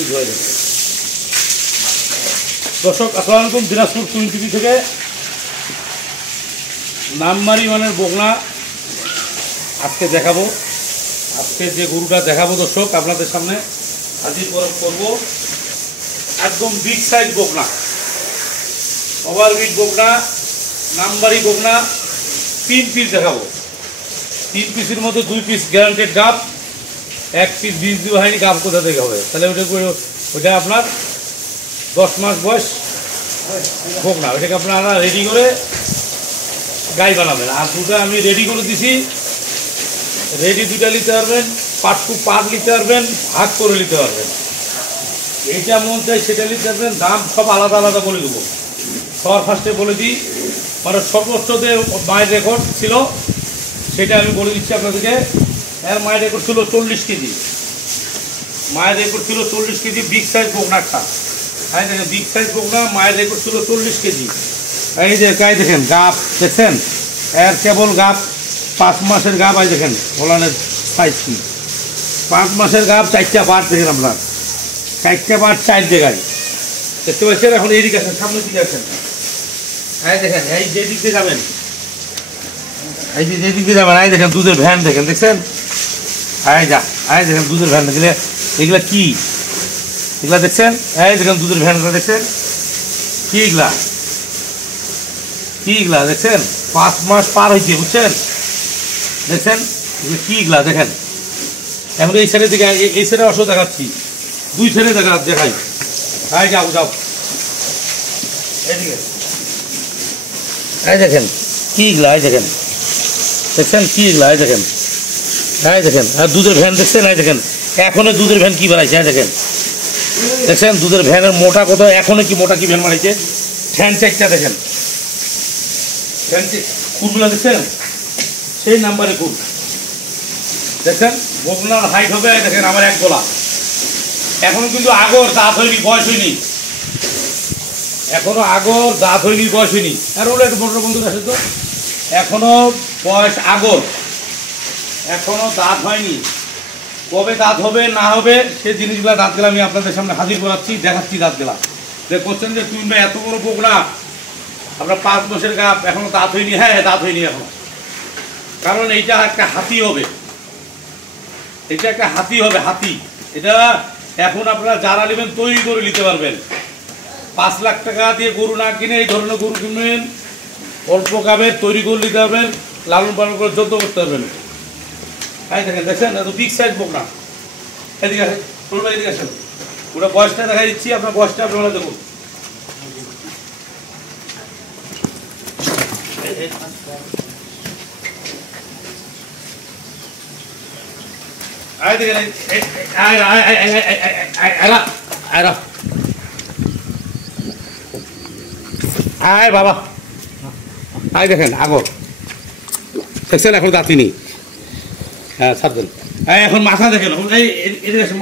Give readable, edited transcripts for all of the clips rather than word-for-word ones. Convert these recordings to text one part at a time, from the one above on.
যদি ধুয়ে দেবে। দর্শক আসসালামু আলাইকুম, দিনাজপুর টুইন টিভি থেকে নামমারি মানের বকনা আজকে দেখাবো। আজকে যে গরুটা দেখাবো দর্শক আপনাদের সামনে হাজির করবো, একদম বিগ সাইজ বকনা, ওভার বিগ বকনা, নামবারি বকনা। 3 পিস দেখাবো। 3 পিসের মধ্যে 2 পিস গ্যারান্টেড গাব, 1 পিস বীজ দেওয়া হয়নি। গাব কোথা থেকে হবে? তাহলে ওটা আপনার 10 মাস বয়স বকনা। ওটাকে আপনারা রেডি করে গাই বানাবেন। আর দুটো আমি রেডি করে দিছি, রেডি 2টা নিতে পারবেন, পার্ট টু পার্ট নিতে পারবেন, ভাগ করে নিতে পারবেন। এইটা মন চাই সেটা নিতে পারবেন। দাম সব আলাদা আলাদা বলে দেবো। সবার ফার্স্টে বলে দিই, মানে সর্বোচ্চ যে মায়ের রেকর্ড ছিল সেটা আমি বলে দিচ্ছি আপনাদেরকে। এর মায়ের রেকর্ড ছিল 40 কেজি। মায়ের রেকর্ড ছিল 40 কেজি, বিগ সাইজ বকনাটা। হ্যাঁ দেখেন, বিগ সাইজ বকনা, মায়ের রেকর্ড ছিল 40 কেজি। এই যে গাই দেখেন, গাপ দেখছেন, এর কেবল গাপ 5 মাসের গাপ। এই দেখেন ওলানের সাইজ কি, 5 মাসের গাপ। 4টা পার্ট দেখেন আপনার, 4টা পার্ট 4 জায়গায় দেখতে পাচ্ছেন। এখন এইদিকে আসেন, সামনের দিকে আসেন। এই দেখেন, এই যে দিক দিয়ে যাবেন, এই যে দিক দিয়ে যাবেন, এই দেখেন দুধের ভ্যান দেখেন, দেখছেন? এই দেখেন দুধের ভ্যান। দেখলে এগুলা কি? এগুলা দেখছেন? এই দেখেন দুধের ভ্যানগুলো দেখছেন কি? এগুলা কি? এগুলা দেখছেন 5 মাস পার হয়েছে, বুঝছেন? দেখছেন কি? এগুলা দেখেন। এখন এই সাইডের দিকে, এই সাইডে অসহ দেখাচ্ছি, 2 সাইডে দেখাই। এই যাও এইদিকে। এই দেখেন কি? এগুলা এই দেখেন, দেখছেন কি? এগুলা এই দেখেন, এই দেখেন। আর দুধের ভ্যান দেখছেন? এই দেখেন এখনো দুধের ভ্যান কি বানাইছে, এই দেখেন, দেখছেন দুধের ভ্যানের মোটা কত, এখনো কি মোটা কি ভ্যান বানাইছে। ফ্যান 4টা দেখেন, ফ্যান কুলগুলো দেখছেন, সেই নাম্বারে কুল দেখছেন। বকনার হাইট হবে দেখেন আমার 1 গলা। এখনো কিন্তু আগর দাঁত হয়নি, বয়স হয়নি, এখনো আগর দাঁত হয়নি, বয়স হয়নি। আর ওগুলো একটু বড় বন্ধু আছে তো, এখনো বয়স আগর, এখনো দাঁত হয়নি। কবে দাঁত হবে না হবে সেই জিনিসগুলো, দাঁতগুলো আমি আপনাদের সামনে হাজির করাচ্ছি, দেখাচ্ছি দাঁতগুলা। যে করছেন যে তুমি এত বড় বকনা, আপনার 5 মাসের গাপ, এখনো দাঁত হয়নি। হ্যাঁ দাঁত হয়নি এখনো, কারণ এইটা একটা হাতি হবে, এটা একটা হাতি হবে, হাতি। এটা এখন আপনারা যারা নেবেন তৈরি করে নিতে পারবেন। 5 লাখ টাকা দিয়ে গরু না কিনে এই ধরনের গরু কিনবেন, অল্প গাবের তৈরি করে নিতে পারবেন, লালন পালন করে যত্ন করতে পারবেন। এই দেখেন, দেখছেন এত বিগ সাইজ বকনা। এদিকে আসেন, এদিকে আসেন, ওটা বয়সটা দেখা দিচ্ছি, আপনার বয়সটা আপনারা দেখুন। বাবা আয় দেখেন আগর দেখছেন, এখন দাঁতিনি। হ্যাঁ ছাড়বেন। এখন মাথা দেখেন,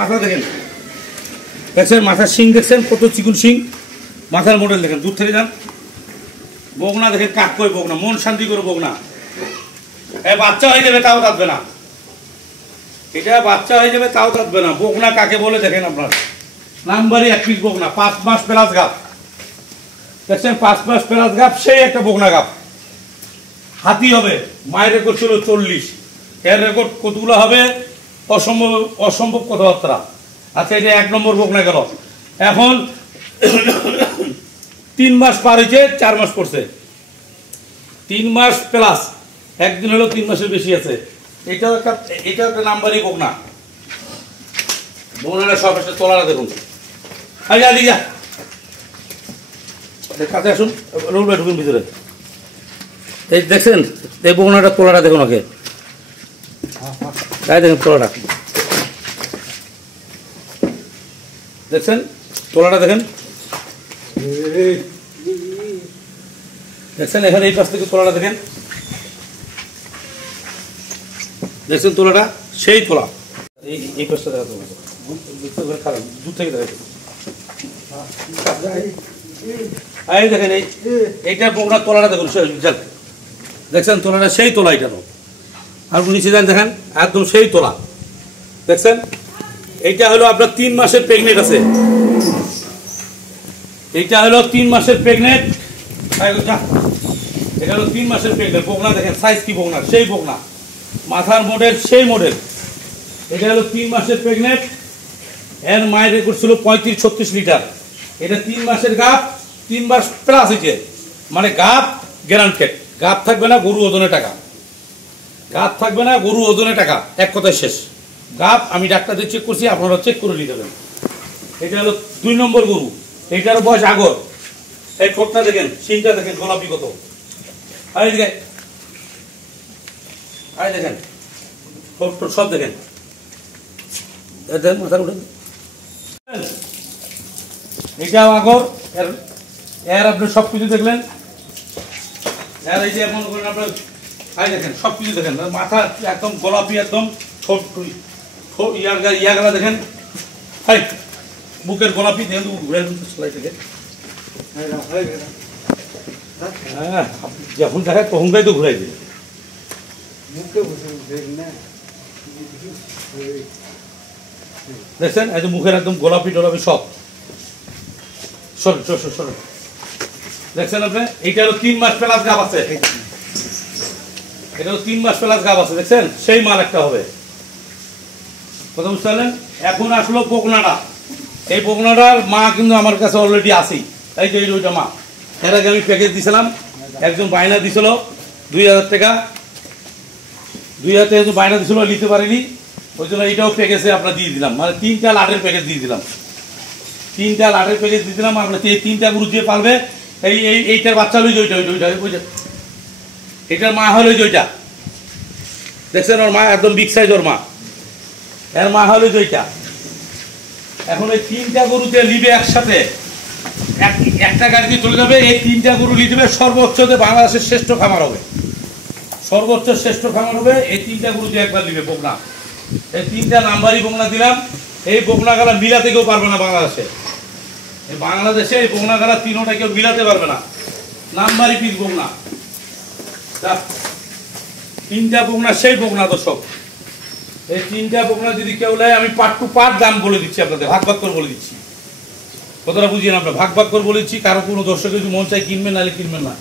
মাথা দেখেন, দেখছেন মাথার শিং দেখছেন কত চিকুন শিং, মাথার মডেল দেখেন। দূর থেকে যান, বকনা দেখেন কাক কই বকনা, মন শান্তি করে বকনা। বাচ্চা হয়ে যাবে তাও থাকবে না, এটা বাচ্চা হয়ে যাবে তাও থাকবে না। বকনা কাকে বলে দেখেন আপনার, নামবারি 1 পিস বকনা, 5 মাস প্লাস গাপ দেখছেন, 5 মাস প্লাস গাপ, সেই একটা বকনা গাপ। হাতি হবে, মায়ের রেকর্ড ছিল 40, এর রেকর্ড কতগুলো হবে অসম্ভব কথাবার্তা। আচ্ছা এটা 1 নম্বর বকনা গেল। এখন 3 মাস পার হয়েছে, 4 মাস পড়ছে, 3 মাস প্লাস, একদিন হলো 3 মাসের বেশি আছে। এটাও একটা নাম্বারই বকনা। বকনাটা সব একটা তোলাটা দেখুন। কাছে আসুন, রুল ভাই ঢুকুন ভিতরে। এই দেখছেন এই বকনাটা তোলাটা দেখুন ওকে, তাই দেখেন তোলাটা দেখছেন, তোলাটা দেখেন, দেখছেন এখানে এই পাশ থেকে তোলাটা দেখেন, দেখছেন তোলাটা সেই তোলা। এই পাশটা দেখা খারাপ, দূর থেকে দেখা এই দেখেন, এইটা বকনার তোলাটা দেখুন, দেখছেন তোলাটা সেই তোলা। এটা তো আর নিচে যান দেখেন, একদম সেই তোলা দেখছেন। এইটা হলো আপনার 3 মাসের প্রেগনেন্ট আছে, এইটা হলো 3 মাসের প্রেগনেন্ট। এটা হলো 3 মাসের প্রেগনেন্ট বকনা। দেখেন সাইজ কি বকনা, সেই বকনা, মাথার মডেল সেই মডেল। এটা হলো 3 মাসের প্রেগনেন্ট। এর মায়ের রেকর্ড ছিল 35-36 লিটার। এটা 3 মাসের গাপ, 3 মাস প্লাস হয়েছে, মানে গাপ গ্যারান্টেড। গাপ থাকবে না, গরু ওজনে টাকা। গাপ থাকবে না, গরু ওজনে টাকা, এক কথায় শেষ। গাপ আমি ডাক্তারদের চেক করছি, আপনারা চেক করে নিতে দেবেন। এটা হলো 2 নম্বর গরু। এইটার বয়স আগর। এই ঠোঁটটা দেখেন, সিংটা দেখেন গোলাপি কত। আরে দেখেন, আরে দেখেন ঠোঁট সব দেখেন, মাথার উঠেন। এইটাও আগর। এর আপনি সব কিছু দেখলেন। এর এই যে মনে করেন আপনার, আই দেখেন সব কিছু দেখেন, মাথা একদম গোলাপি, একদম ঠোঁট ইয়াগুলা দেখেন, হাই বুকের গোলাপি দেখেন, ঘুরে সেলাই থেকে। হ্যাঁ, যখন দেখায় তখনটাই তো ঘুরাই দিই। দেখছেন এই যে মুখের একদম গোলাপি টোলাপি সব। সরেন দেখছেন আপনি। এইটা হলো 3 মাস প্লাস গাব আছে, এটা হলো 3 মাস প্লাস গাব আছে, দেখছেন সেই মাল একটা হবে। কথা বুঝতে পারলেন? এখন আসলো বকনাটা। এই বকনাটার মা কিন্তু আমার কাছে অলরেডি আছেই। এই যে ওইটা মা, এর আগে আমি প্যাকেজ দিয়েছিলাম, একজন বায়না দিছিল 2000 টাকা, 2000 টাকা বায়না দিছিল, নিতে পারিনি, ওই জন্য এইটাও প্যাকেজে আপনার দিয়ে দিলাম, মানে 3টা লাটের প্যাকেজ দিয়ে দিলাম। 3টা লাটের প্যাকেজ দিয়ে দিলাম। আপনার এই 3টা গরু দিয়ে পালবে। এইটার বাচ্চা হলো ওইটা, এটার মা হলো ওইটা, দেখছেন ওর মা একদম বিগ সাইজ, ওর মা, এর মা হলো ওইটা। এখন এই 3টা গরুতে নিবে একসাথে, একটা গাড়িতে চলে যাবে। এই 3টা গরু নিয়ে যাবে, সর্বোচ্চ বাংলাদেশের শ্রেষ্ঠ খামার হবে, সর্বোচ্চ শ্রেষ্ঠ খামার হবে। এই 3টা গরু দিয়ে একবার নিবে বকনা। এই 3টা নাম্বারই বকনা দিলাম। এই বকনা গালা মিলাতে কেউ পারবে না বাংলাদেশে। এই বাংলাদেশে এই বকনা গালা 3টা কেউ মিলাতে পারবে না, নাম্বারই পিস বকনা। 3টা বকনা সেই বকনা দর্শক। এই 3টা বকনা যদি কেউ নেয়, আমি পার্ট টু পার্ট দাম বলে দিচ্ছি আপনাদের, ভাগ ভাগ করে বলে দিচ্ছি। কতটা বুঝিয়ে না, আপনার ভাগ ভাগ করে বলেছি। কারো কোনো দর্শক যদি মন চাই কিনবেন, নাহলে কিনবেন না।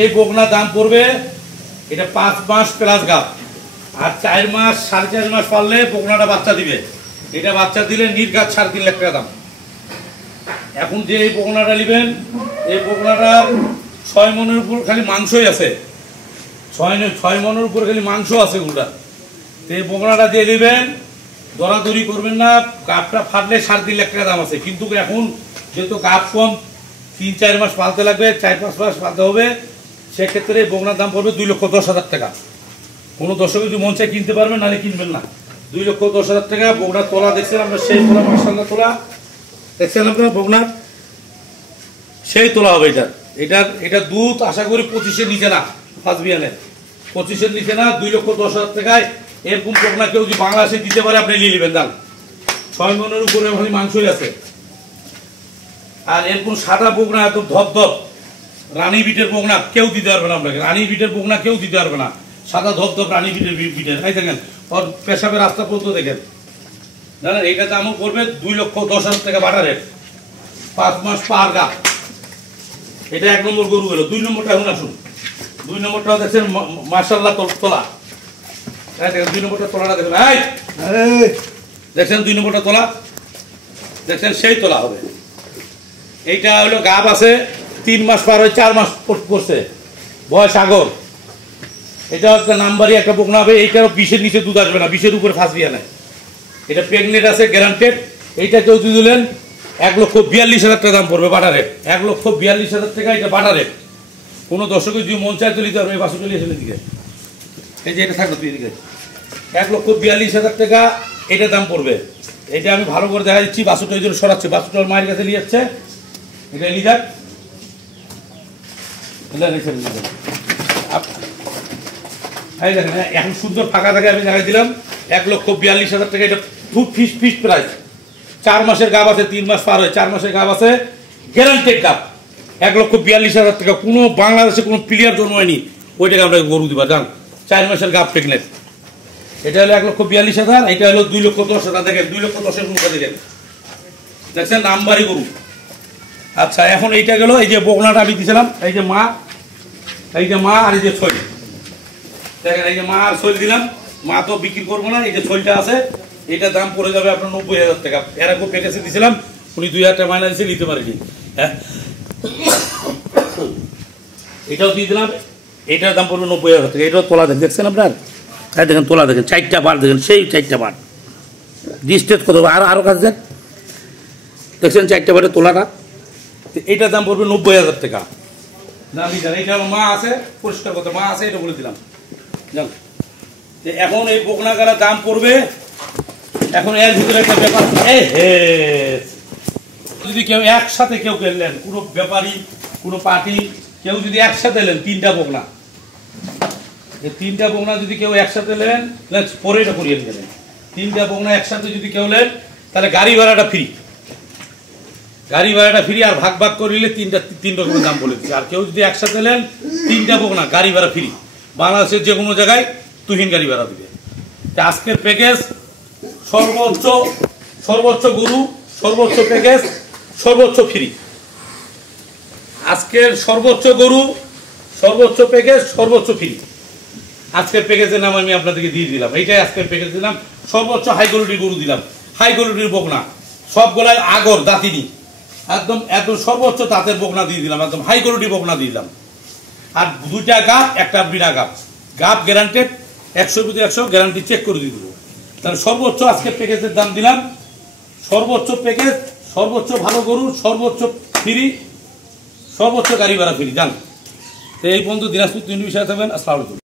এই বকনার দাম পড়বে, এটা 5 মাস প্লাস গাপ, আর 4 মাস 4.5 মাস পারলে বকনাটা বাচ্চা দিবে। এটা বাচ্চা দিলে নির্ঘাত 3.5 লাখ টাকা দাম। এখন যে এই বকনাটা নেবেন, এই বকনাটার 6 মনের উপর খালি মাংসই আছে, 6 মনের উপর খালি মাংস আছে গুড়া। তো এই বকনাটা দিয়ে নেবেন, দরাদরি করবেন না। গাপটা ফাটলে 3.5 লাখ টাকা দাম আছে, কিন্তু এখন যেহেতু গাপ কম, 3-4 মাস পালতে লাগবে, 4-5 মাস পালতে হবে, সেক্ষেত্রে বকনার দাম পড়বে 2,10,000 টাকা। কোনো দর্শক যদি মন চায় কিনতে পারবেন, নাহলে কিনবেন না। 2,10,000 টাকা। বকনার তোলা দেখছেন আমরা, সেই তোলা, মাশাআল্লাহ তোলা দেখছেন আপনার, বকনার সেই তোলা হবে। এটা দুধ আশা করি 25-এর নিচে না, ফার্স্ট বিয়ানে 25-এর নিচে না। 2,10,000 টাকায় এরকম বকনা কেউ যদি বাংলাদেশে দিতে পারে, আপনি নিয়ে নেবেন দাম। 6 মনের উপরে খালি মাংসই আছে। আর এরকম সাদা বকনা এত ধপধপ রানী বিটের বকনা কেউ দিতে পারবে না আপনাকে, রানী বিটের বকনা কেউ দিতে পারবে না। সাদা ধপধপ রানী বিটের এই দেখেন, ওর পেশাবের রাস্তা পর্যন্ত দেখেন, জানেন এইটা দামও করবে 2,10,000 টাকা বাটা রেট, 5 মাস পার গা। এটা 1 নম্বর গরু হলো। 2 নম্বরটা এখন আসুন। 2 নম্বরটা দেখছেন মাশাআল্লাহ তোলা, দেখেন 2 নম্বরটা তোলাটা দেখেন, দেখছেন 2 নম্বরটা তোলা, দেখছেন সেই তোলা হবে। এইটা হলো গাব আছে, 3 মাস পার হয়ে 4 মাস পড়ছে, বয়স আগর। এটা একটা নাম্বারই একটা বকনা হবে। এইটারও 20-এর নিচে দুধ আসবে না, 20-এর উপরে ফার্স্ট বিয়ানে। এটা প্রেগনেন্ট আছে, গ্যারান্টেড। এইটা কেউ যদি দিলেন 1,42,000 টাকা দাম পড়বে বাটা রেট, 1,42,000 টাকা এটা বাটা রেট। কোনো দর্শকের যদি মন চায় তো নিতে পারবে। এই বাসু চলে এসে দিকে, এই যে এটা থাকলো তুই এদিকে, 1,42,000 টাকা এটা দাম পড়বে। এটা আমি ভালো করে দেখা দিচ্ছি। বাসুটা ওই জন্য সরাচ্ছে, বাসুটার মায়ের কাছে নিয়ে যাচ্ছে। এটা নিয়ে যাক, দেখেন এখন সুন্দর ফাঁকা থাকে, আমি দেখাই দিলাম। 1,42,000 টাকা এটা খুব ফিক্স প্রাইস। 4 মাসের গাব আছে, 3 মাস পার হয়, 4 মাসের গাব আছে, গ্যারান্টেড গাব। 1,42,000 টাকা। কোনো বাংলাদেশে কোনো প্লেয়ার জন্ম হয়নি ওই টাকা আমরা গরু দিবা, জান। 4 মাসের গাব প্রেগনেন্ট, এটা হলো 1,42,000, এটা হলো 2,10,000। দেখেন 2,10,000 মুখে দেখেন, দেখছেন নাম্বারই গরু। আচ্ছা এখন এইটা গেল, এই যে বকনাটা আমি দিয়েছিলাম, এই যে মা আর এই যে ছয়, দেখেন এই যে মা আর ছয় দিলাম। মা তো বিক্রি করবো না, এই যে ছয়টা আছে, এটার দাম পড়ে যাবে আপনার 90,000 টাকা। এর আগে প্যাকেজে দিয়েছিলাম, উনি 2,000 টাকা মাইনা দিয়েছে, নিতে পারেনি। হ্যাঁ এটাও দিয়ে দিলাম, এটার দাম পড়বে 90,000 টাকা। এটাও তোলা দেখছেন আপনার, হ্যাঁ দেখেন তোলা দেখেন, 4টা বার দেখেন, সেই 4টা বার ডিস্টেন্স কত, আরও কাছে দেন, দেখছেন 4টা বারের তোলাটা। এইটার দাম পড়বে 90,000 টাকা। দামি জান, এইটা মা আছে, পরিষ্কার কথা মা আছে, এটা বলে দিলাম জান। এখন এই বকনাগাড়ার দাম পড়বে, এখন এর ভিতরে একটা ব্যাপার, যদি কেউ একসাথে কেউ কিনলেন, কোনো ব্যাপারী কোনো পার্টি কেউ যদি একসাথে নেন 3টা বকনা, এই 3টা বকনা যদি কেউ একসাথে নেন, পরে এটা করিয়ে নেবেন। 3টা বকনা একসাথে যদি কেউ নেন, তাহলে গাড়ি ভাড়াটা ফ্রি, গাড়ি ভাড়াটা ফ্রি। আর ভাগ ভাগ করিলে 3 রকমের দাম বলে দিচ্ছে। আর কেউ যদি একসাথে নেন 3টা বকনা, গাড়ি ভাড়া ফ্রি, বাংলাদেশের যে কোনো জায়গায় তুহিন গাড়ি ভাড়া দিবে। আজকের প্যাকেজ সর্বোচ্চ গরু, সর্বোচ্চ প্যাকেজ, সর্বোচ্চ ফ্রি। আজকের সর্বোচ্চ গরু, সর্বোচ্চ প্যাকেজ, সর্বোচ্চ ফ্রি। আজকের প্যাকেজের নাম আমি আপনাদেরকে দিয়ে দিলাম, এইটাই আজকের প্যাকেজ দিলাম। সর্বোচ্চ হাই কোয়ালিটির গরু দিলাম, হাই কোয়ালিটির বকনা, সবগুলাই আগর দাঁতিনি, একদম একদম সর্বোচ্চ তাঁতের বকনা দিয়ে দিলাম, একদম হাই কোয়ালিটি বকনা দিয়ে দিলাম। আর 2টা গাব, একটা বিনা গাব, গাব গ্যারান্টেড, 100% গ্যারান্টি চেক করে দিয়ে দেবো। তাহলে সর্বোচ্চ আজকের প্যাকেজের দাম দিলাম, সর্বোচ্চ প্যাকেজ, সর্বোচ্চ ভালো গরু, সর্বোচ্চ ফ্রি, সর্বোচ্চ গাড়ি ভাড়া ফ্রি। জান এই বন্ধু দিনাজপুর 3 বিষয়ে থাকবেন। আসসালামু আলাইকুম।